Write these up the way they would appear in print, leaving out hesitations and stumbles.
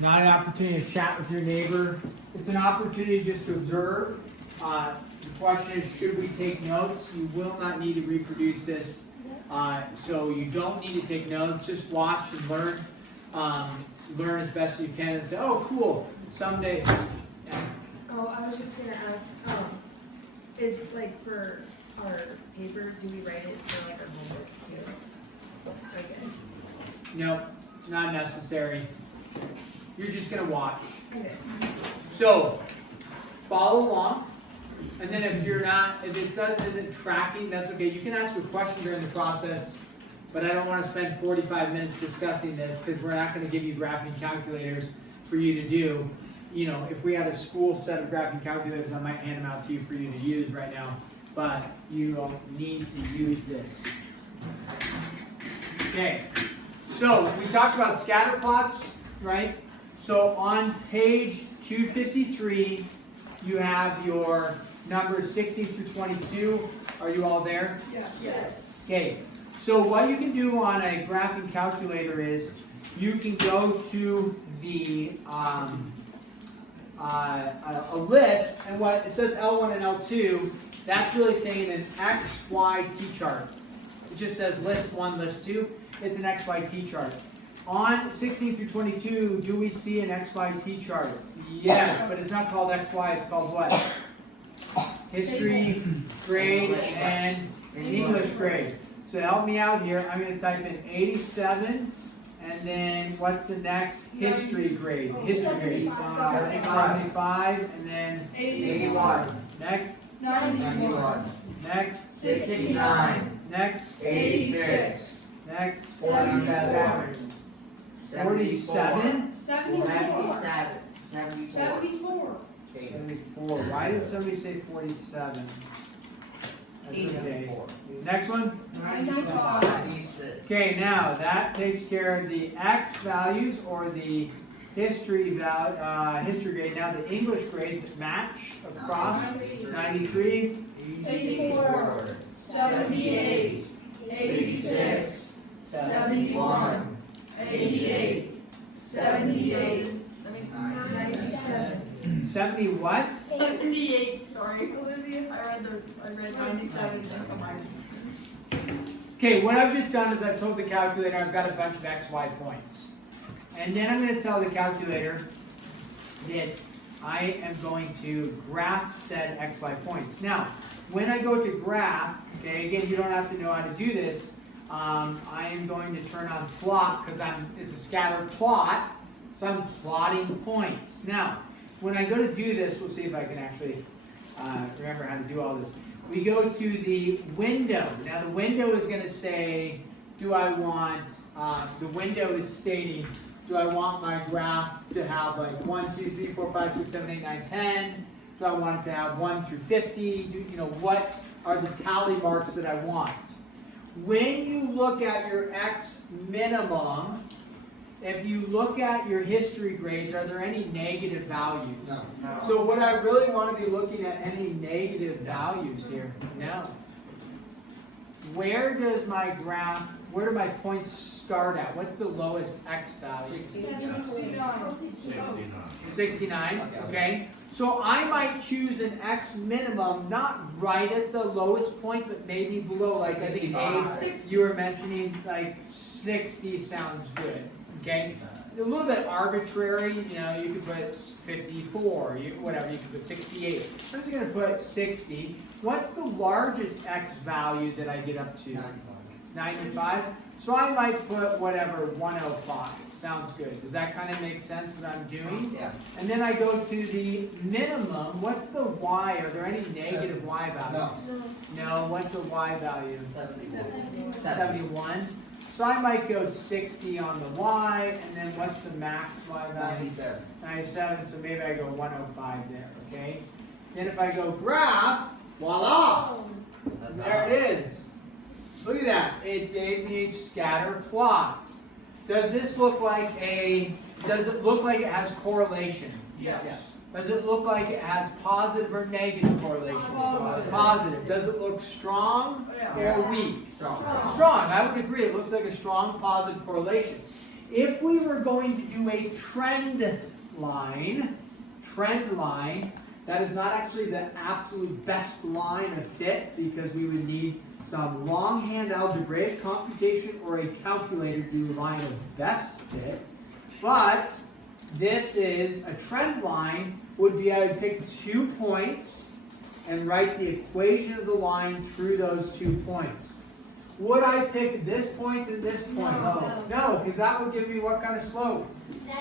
Not an opportunity to chat with your neighbor. It's an opportunity just to observe. The question is, should we take notes? You will not need to reproduce this. So you don't need to take notes. Just watch and learn. Learn as best you can and say, oh, cool, someday. Yeah. Oh, I was just going to ask, is like for our paper, do we write it for like our homework too? Okay. No, not necessary. You're just going to watch. Okay. So, follow along. And then if it isn't tracking, that's okay. You can ask a question during the process, but I don't want to spend 45 minutes discussing this because we're not going to give you graphing calculators for you to do. You know, if we had a school set of graphing calculators, I might hand them out to you for you to use right now, but you don't need to use this. Okay, so we talked about scatter plots, right? So on page 253, you have your numbers 16 through 22. Are you all there? Yeah. Yes. Okay, so what you can do on a graphing calculator is you can go to the a list, and what it says L1 and L2, that's really saying an X, Y, T chart. It just says list 1, list 2. It's an X, Y, T chart. On 16 through 22, do we see an X, Y, T chart? Yes, but it's not called X, Y, it's called what? History, grade, and English grade. So help me out here. I'm going to type in 87, and then what's the next history grade? History grade. 75, and then 81. Next? 91. Next? 69. Next? 86. Next? 47. 47? 74. 74. 74. Why did somebody say 47? That's okay. Next one? 95. Okay, now that takes care of the X values or the history grade. Now the English grades that match across 93, 84. 78. 86. 71. 88. 78. 70 what? 78, sorry. Olivia, I read 97. Okay, what I've just done is I've told the calculator I've got a bunch of XY points. And then I'm going to tell the calculator that I am going to graph said XY points. Now, when I go to graph, okay, again, you don't have to know how to do this. I am going to turn on plot because it's a scattered plot, so I'm plotting points. Now, when I go to do this, we'll see if I can actually remember how to do all this. We go to the window. Now the window is going to say, do I want, the window is stating, do I want my graph to have like 1, 2, 3, 4, 5, 6, 7, 8, 9, 10? Do I want it to have 1 through 50? What are the tally marks that I want? When you look at your X minimum, if you look at your history grades, are there any negative values? No. So would I really want to be looking at any negative values here? No. Where do my points start at? What's the lowest X value? 69, okay. So I might choose an X minimum, not right at the lowest point, but maybe below, like I think Abe, you were mentioning, like 60 sounds good. Okay, a little bit arbitrary, you could put 54, whatever, you could put 68. I'm just going to put 60. What's the largest X value that I get up to? 95. So I might put whatever, 105. Sounds good. Does that kind of make sense what I'm doing? Yeah. And then I go to the minimum. What's the Y? Are there any negative Y values? No. What's a Y value? 71. So I might go 60 on the Y, and then what's the max Y value? 97, so maybe I go 105 there, okay? Then if I go graph, voila! There it is. Look at that. It gave me a scatter plot. Does it look like it has correlation? Yes. Does it look like it has positive or negative correlation? Positive. Does it look strong or weak? Strong. Strong. I would agree. It looks like a strong positive correlation. If we were going to do a trend line, that is not actually the absolute best line of fit because we would need some longhand algebraic computation or a calculator to do a line of best fit. But this is a trend line would be I would pick 2 points and write the equation of the line through those 2 points. Would I pick this point and this point? No, because that would give me what kind of slope?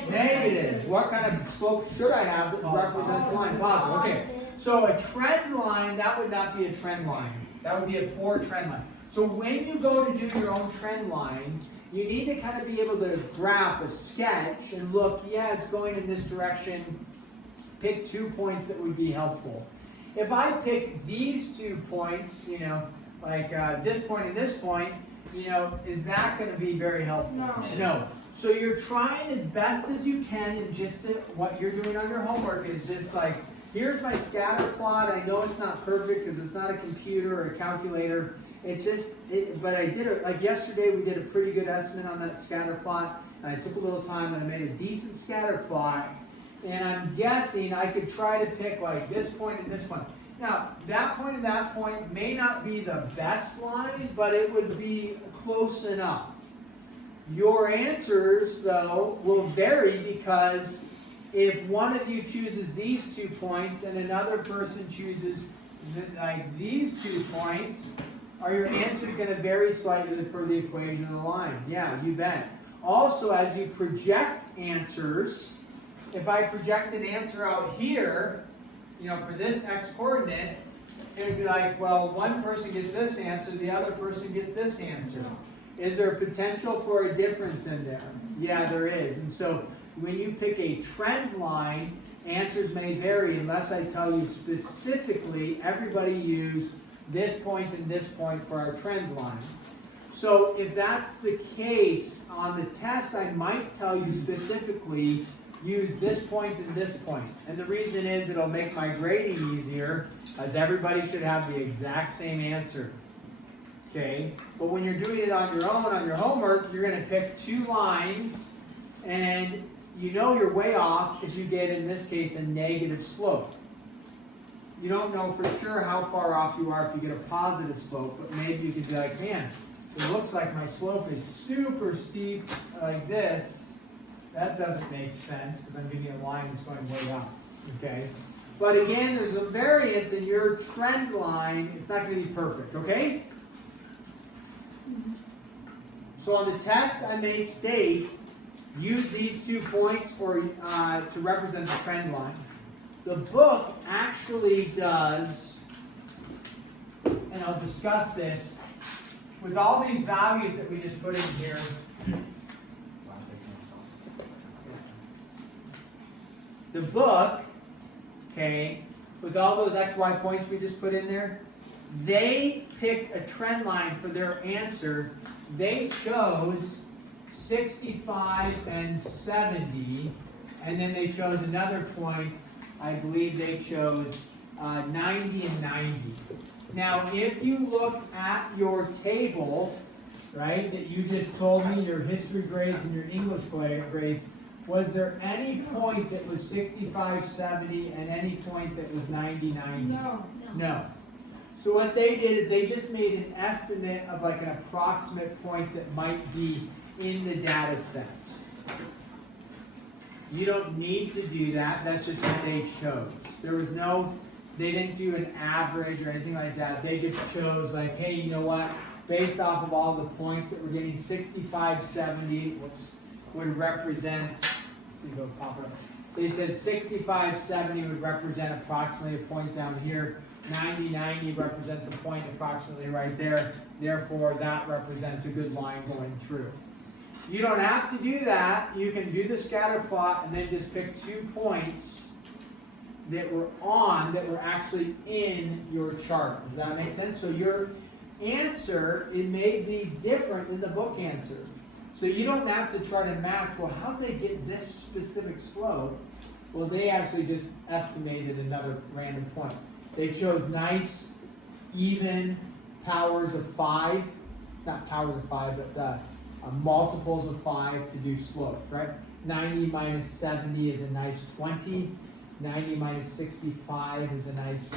Negative. What kind of slope should I have that represents the line? Positive. Okay. So a trend line, that would not be a trend line. That would be a poor trend line. So when you go to do your own trend line, you need to kind of be able to graph a sketch and look, yeah, it's going in this direction. Pick 2 points that would be helpful. If I pick these 2 points, you know, like this point and this point, you know, is that going to be very helpful? No. So you're trying as best as you can, and just what you're doing on your homework is just like, here's my scatter plot. I know it's not perfect because it's not a computer or a calculator. It's just, but I did it, like yesterday we did a pretty good estimate on that scatter plot, and I took a little time and I made a decent scatter plot, and I'm guessing I could try to pick like this point and this point. Now, that point and that point may not be the best line, but it would be close enough. Your answers, though, will vary because if one of you chooses these 2 points and another person chooses like these 2 points, are your answers going to vary slightly for the equation of the line? Yeah, you bet. Also, as you project answers, if I project an answer out here, you know, for this x coordinate, it would be like, well, one person gets this answer, the other person gets this answer. Is there potential for a difference in there? Yeah, there is. And so when you pick a trend line, answers may vary unless I tell you specifically, everybody use this point and this point for our trend line. So if that's the case, on the test, I might tell you specifically, use this point and this point. And the reason is it'll make my grading easier, as everybody should have the exact same answer. Okay? But when you're doing it on your own, on your homework, you're going to pick 2 lines, and you know you're way off if you get, in this case, a negative slope. You don't know for sure how far off you are if you get a positive slope, but maybe you could be like, man, it looks like my slope is super steep like this. That doesn't make sense because I'm getting a line that's going way up. Okay? But again, there's a variance in your trend line. It's not going to be perfect. Okay? So on the test, I may state, use these 2 points for to represent the trend line. The book actually does, and I'll discuss this, with all these values that we just put in here, the book, okay, with all those XY points we just put in there, they pick a trend line for their answer. They chose 65 and 70, and then they chose another point. I believe they chose 90 and 90. Now, if you look at your table, right, that you just told me, your history grades and your English grades, was there any point that was 65, 70, and any point that was 90, 90? No. So what they did is they just made an estimate of like an approximate point that might be in the data set. You don't need to do that. That's just what they chose. There was no, they didn't do an average or anything like that. They just chose like, hey, you know what? Based off of all the points that we're getting, 65, 70, would represent, see, go pop up. So they said 65, 70 would represent approximately a point down here. 90, 90 represents a point approximately right there. Therefore, that represents a good line going through. You don't have to do that. You can do the scatter plot and then just pick 2 points that were actually in your chart. Does that make sense? So your answer, it may be different than the book answer. So you don't have to try to match, well, how did they get this specific slope? Well, they actually just estimated another random point. They chose nice, even powers of 5. Not powers of 5, but multiples of 5 to do slopes, right? 90 minus 70 is a nice 20. 90 minus 65 is a nice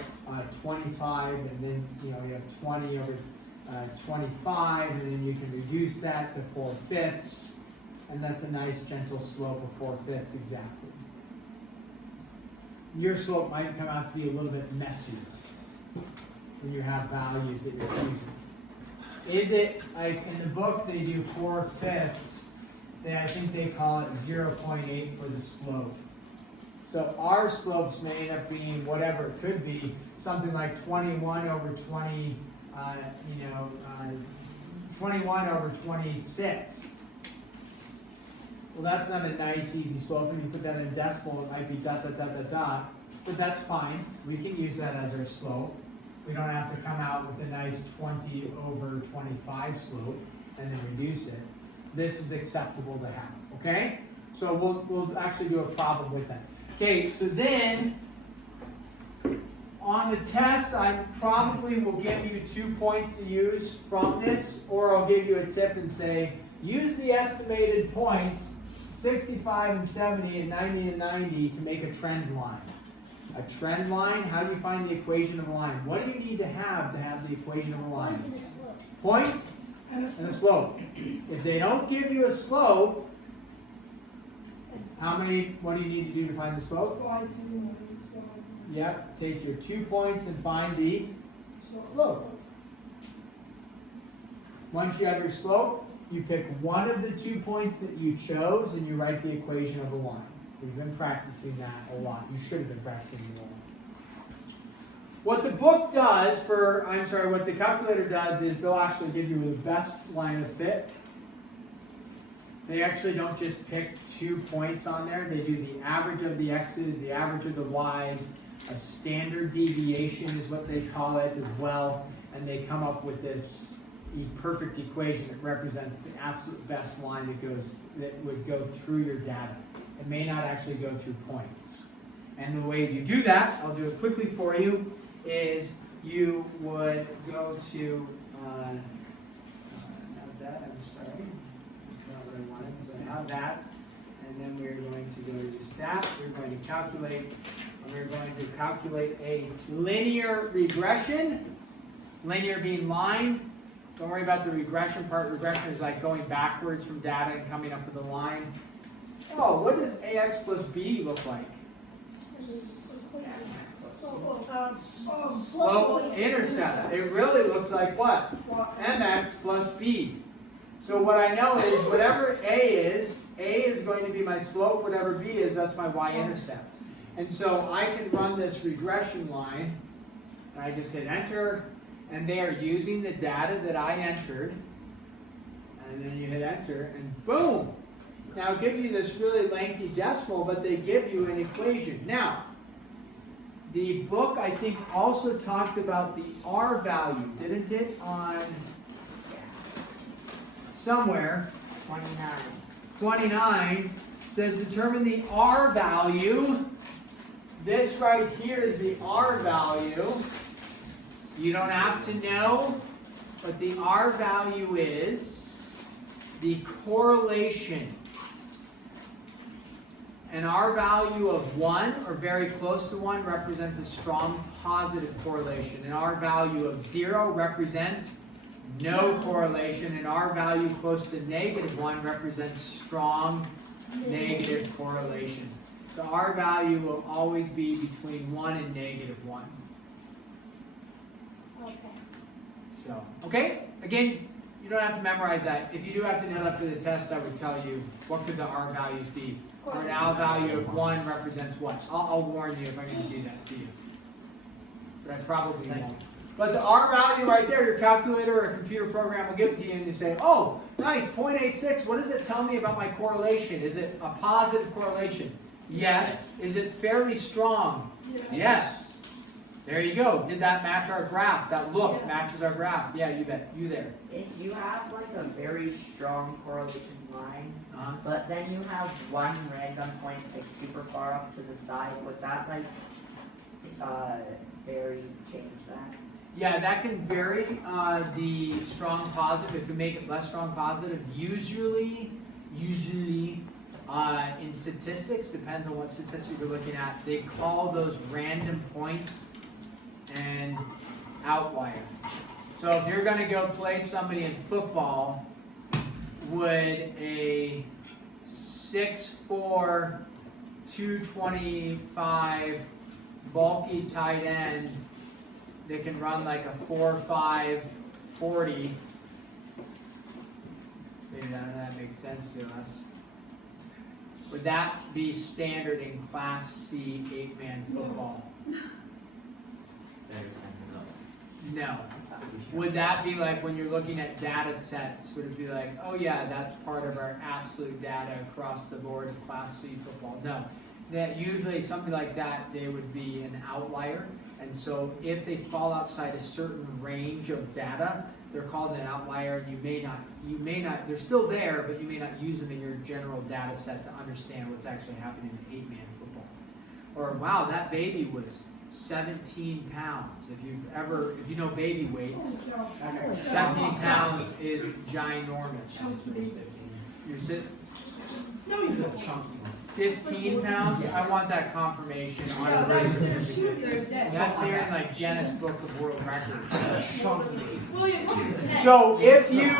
25, and then you have 20 over 25, and then you can reduce that to 4/5, and that's a nice gentle slope of 4/5 exactly. Your slope might come out to be a little bit messier when you have values that you're using. Is it, like in the book they do 4/5, I think they call it 0.8 for the slope. So our slopes may end up being whatever it could be, something like 21 over 20, 21 over 26. Well, that's not a nice, easy slope. When you put that in decimal, it might be dot, dot, dot, dot, dot. But that's fine. We can use that as our slope. We don't have to come out with a nice 20 over 25 slope and then reduce it. This is acceptable to have, okay? So we'll actually do a problem with that. Okay, so then on the test, I probably will give you 2 points to use from this, or I'll give you a tip and say, use the estimated points, 65 and 70 and 90 and 90 to make a trend line. A trend line, how do you find the equation of a line? What do you need to have the equation of a line? Point and a slope. If they don't give you a slope, what do you need to do to find the slope? Yep, take your 2 points and find the slope. Once you have your slope, you pick one of the 2 points that you chose and you write the equation of a line. We've been practicing that a lot. You should have been practicing it a lot. What the book does what the calculator does is they'll actually give you the best line of fit. They actually don't just pick 2 points on there. They do the average of the x's, the average of the y's, a standard deviation is what they call it as well, and they come up with this perfect equation that represents the absolute best line that would go through your data. It may not actually go through points. And the way you do that, I'll do it quickly for you, is you would go to, not that, I'm sorry. That's not what I wanted. So now that, and then we're going to go to the stats. We're going to calculate, and we're going to calculate a linear regression. Linear being line. Don't worry about the regression part. Regression is like going backwards from data and coming up with a line. Oh, what does AX plus B look like? Slope intercept. It really looks like what? MX plus B. So what I know is whatever A is going to be my slope. Whatever B is, that's my Y-intercept. And so I can run this regression line. And I just hit enter. And they are using the data that I entered. And then you hit enter, and boom! Now it gives you this really lengthy decimal, but they give you an equation. Now, the book, I think, also talked about the R value, didn't it? On somewhere. 29 says determine the R value. This right here is the R value. You don't have to know what the R value is. The correlation. An R value of 1 or very close to 1 represents a strong positive correlation. An R value of 0 represents no correlation. An R value close to -1 represents strong negative correlation. The R value will always be between 1 and -1. So, okay? Again, you don't have to memorize that. If you do have to know that for the test, I would tell you what could the R values be. Or an L value of 1 represents what? I'll warn you if I'm going to do that to you. But I probably won't. But the R value right there, your calculator or computer program will give it to you and you say, oh, nice, 0.86. What does it tell me about my correlation? Is it a positive correlation? Yes. Is it fairly strong? Yes. There you go. Did that match our graph? That look matches our graph. Yeah, you bet. You there. If you have like a very strong correlation line, but then you have one random point like super far up to the side, would that like change that? Yeah, that can vary. The strong positive, it can make it less strong positive. Usually, in statistics, depends on what statistic you're looking at, they call those random points and outlier. So if you're going to go play somebody in football, would a 6'4", 225 bulky tight end that can run like a 4.5 40, maybe that makes sense to us, would that be standard in Class C 8-man football? No. Would that be like when you're looking at data sets, would it be like, oh yeah, that's part of our absolute data across the board of Class C football? No. That usually something like that, they would be an outlier. And so if they fall outside a certain range of data, they're called an outlier, and you may not, they're still there, but you may not use them in your general data set to understand what's actually happening in 8-man football. Or, wow, that baby was 17 pounds. If you know baby weights, 17 pounds is ginormous. You're sitting? No, you got chunky. 15 pounds? I want that confirmation on a razor. That's here in like Guinness Book of World Records. So if you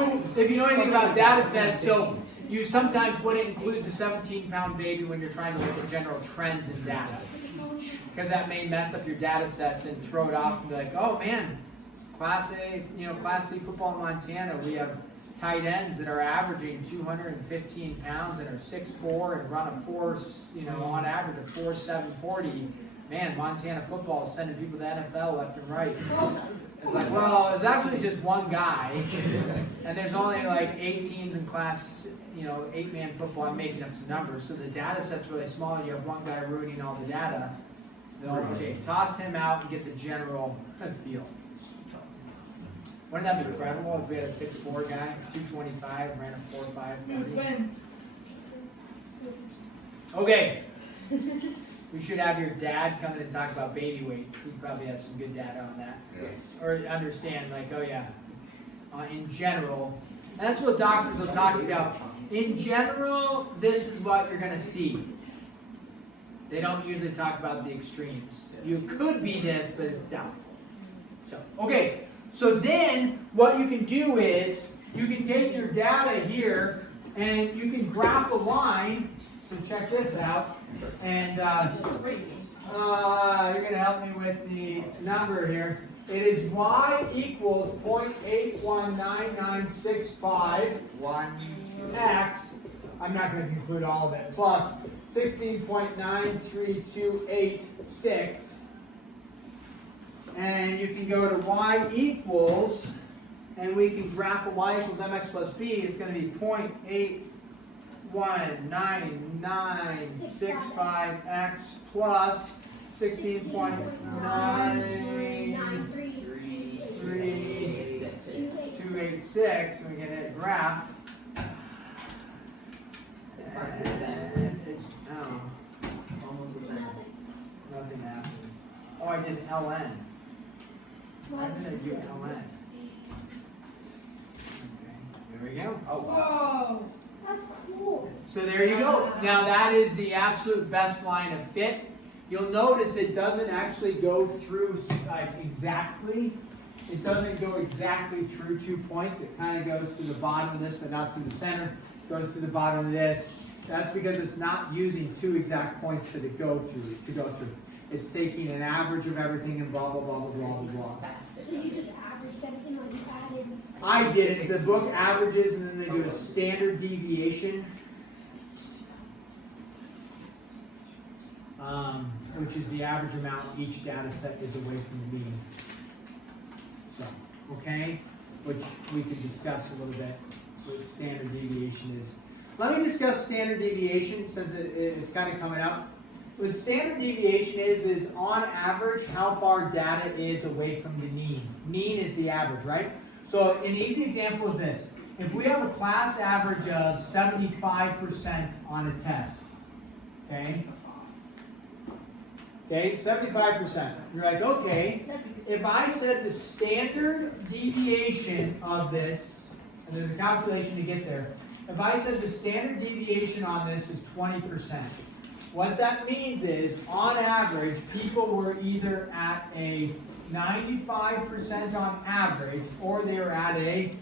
know anything about data sets, so you sometimes wouldn't include the 17-pound baby when you're trying to look at general trends in data, because that may mess up your data sets and throw it off and be like, oh man, Class C football in Montana, we have tight ends that are averaging 215 pounds and are 6'4" and run a 4, on average a 4.7 40. Man, Montana football is sending people to NFL left and right. It's like, well, it's actually just one guy, and there's only like 8 teams in Class, 8-man football. I'm making up some numbers, so the data set's really small. You have one guy ruining all the data. Okay, toss him out and get the general feel. Wouldn't that be incredible if we had a 6'4" guy, 225, ran a 4.5 40? Okay. We should have your dad come in and talk about baby weights. He'd probably have some good data on that. Yes. Or understand, like, oh yeah, in general. And that's what doctors will talk about. In general, this is what you're going to see. They don't usually talk about the extremes. You could be this, but it's doubtful. So, okay. So then, what you can do is, you can take your data here, and you can graph a line. So check this out. And you're going to help me with the number here. It is y equals 0.819965 x. I'm not going to include all of it. Plus 16.9328.6. And you can go to y equals, and we can graph a y equals mx plus b. It's going to be 0.819965x plus 16.93286. And we can hit graph. And it's almost the same. Nothing happens. Oh, I did ln. Why did I do ln? Okay, there we go. Oh, wow. That's cool. So there you go. Now that is the absolute best line of fit. You'll notice it doesn't actually go through exactly. It doesn't go exactly through 2 points. It kind of goes to the bottom of this, but not through the center. It goes to the bottom of this. That's because it's not using 2 exact points to go through. It's taking an average of everything and blah, blah, blah, blah, blah, blah, blah. So you just averaged everything or you added? I did it. The book averages, and then they do a standard deviation, which is the average amount each data set is away from the mean. So, okay? Which we can discuss a little bit what standard deviation is. Let me discuss standard deviation since it's kind of coming up. What standard deviation is on average how far data is away from the mean. Mean is the average, right? So an easy example is this. If we have a class average of 75% on a test, okay? Okay, 75%. You're like, okay, if I said the standard deviation of this, and there's a calculation to get there, if I said the standard deviation on this is 20%, what that means is, on average, people were either at a 95% on average, or they were at a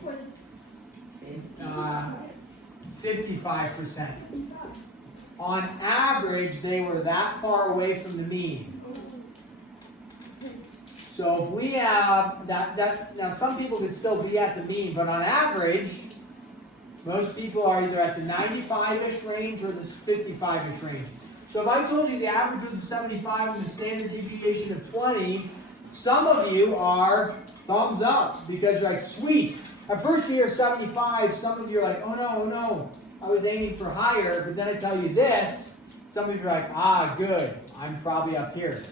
55%. On average, they were that far away from the mean. So if we have that, now some people could still be at the mean, but on average, most people are either at the 95-ish range or the 55-ish range. So if I told you the average was a 75 and the standard deviation of 20, some of you are thumbs up because you're like, sweet. At first you hear 75, some of you are like, oh no, I was aiming for higher, but then I tell you this, some of you are like, ah, good, I'm probably up here.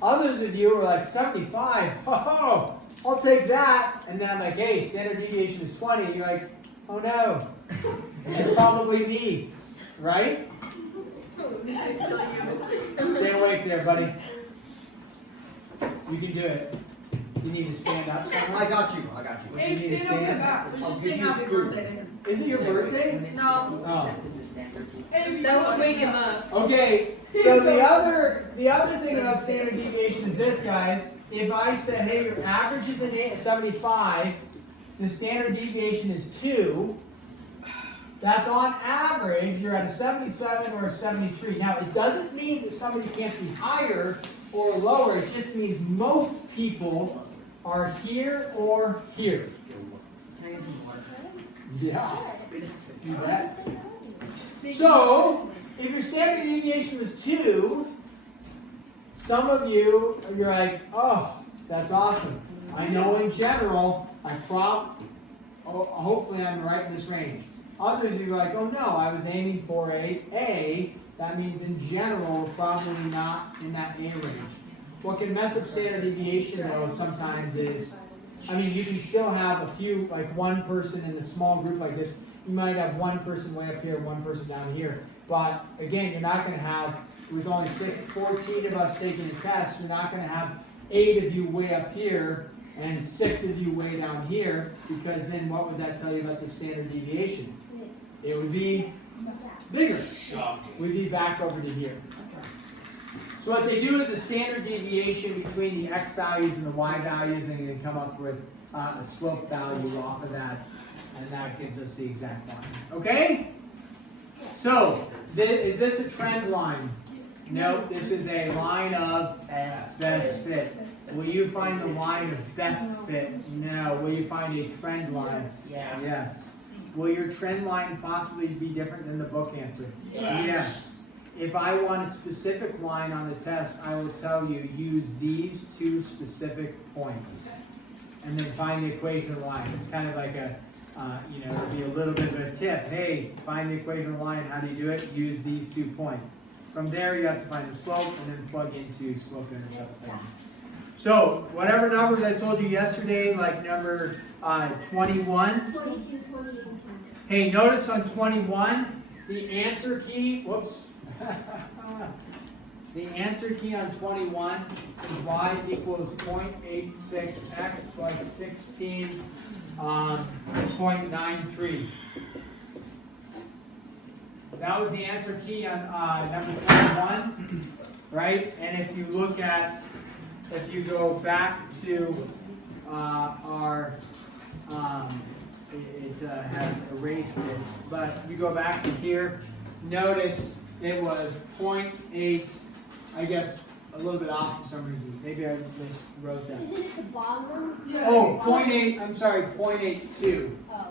Others of you are like, 75, oh, I'll take that. And then I'm like, hey, standard deviation is 20. And you're like, oh no, it's probably me, right? Stay awake there, buddy. You can do it. You need to stand up somewhere. I got you. You need to stand. We I'll should give sing you happy food. birthday to him. Is it your birthday? No. Oh. That will wake him up. Okay, so the other thing about standard deviation is this, guys. If I said, hey, your average is a 75, the standard deviation is 2, that's on average, you're at a 77 or a 73. Now, it doesn't mean that somebody can't be higher or lower. It just means most people are here or here. Yeah. You bet. So, if your standard deviation was 2, some of you, you're like, oh, that's awesome. I know in general, hopefully I'm right in this range. Others of you are like, oh no, I was aiming for a A. That means in general, probably not in that A range. What can mess up standard deviation though sometimes is, I mean, you can still have a few, like one person in a small group like this. You might have one person way up here, one person down here. But again, you're not going to have, with only 14 of us taking a test, you're not going to have 8 of you way up here and 6 of you way down here, because then what would that tell you about the standard deviation? It would be bigger. We'd be back over to here. So what they do is a standard deviation between the x values and the y values, and you can come up with a slope value off of that, and that gives us the exact line. Okay? So, is this a trend line? No, this is a line of best fit. Will you find the line of best fit? No. Will you find a trend line? Yeah. Yes. Will your trend line possibly be different than the book answer? Yes. If I want a specific line on the test, I will tell you, use these 2 specific points. And then find the equation of the line. It's kind of like it'll be a little bit of a tip. Hey, find the equation of the line. How do you do it? Use these 2 points. From there, you have to find the slope and then plug into slope-intercept form. So, whatever numbers I told you yesterday, like number 21. 22, 28. Hey, notice on 21, the answer key, whoops. The answer key on 21 is y equals 0.86x plus 16.93. That was the answer key on number 21, right? And if you look at, if you go back to our, it has erased it, but if you go back to here, notice it was 0.8, I guess a little bit off for some reason. Maybe I miswrote that. Is it at the bottom? Oh, 0.8, I'm sorry, 0.82. Oh.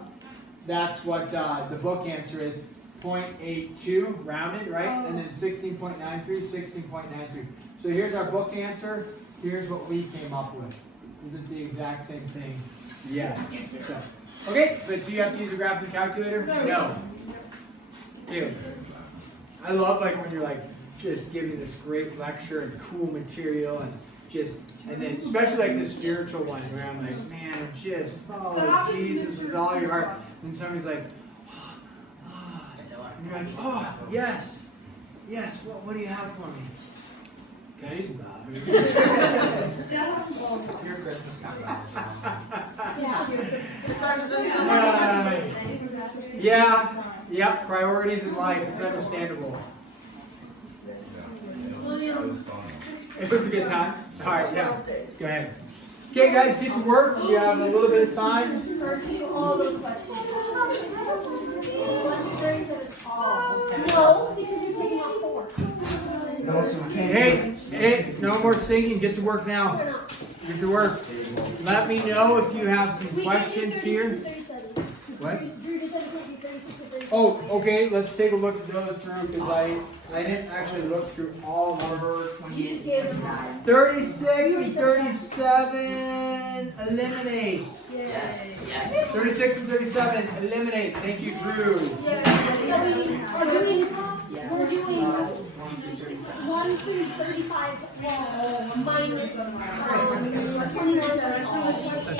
That's what the book answer is. 0.82, rounded, right? And then 16.93, 16.93. So here's our book answer. Here's what we came up with. Is it the exact same thing? Yes. So, okay, but do you have to use a graphing calculator? No. Ew. I love like when you're like just giving this great lecture and cool material and then especially like the spiritual one where I'm like, man, just follow Jesus with all your heart. And somebody's like, and you're like, oh, yes, what do you have for me? Case about it. Your Christmas coming. Yeah, yep, priorities in life, it's understandable. It was a good time. Alright, yeah, go ahead. Okay guys, get to work, we have a little bit of time. Do all those questions. 1 through 37 all. No, because you're taking off 4. Hey, no more singing, get to work now. Get to work. Let me know if you have some questions here. What? Oh, okay, let's take a look at those through, because I didn't actually look through all of them. You just gave them 36 and 37, eliminate. Yes. 36 and 37, eliminate. Thank you, Drew. We're doing 1 through 35 minus 21.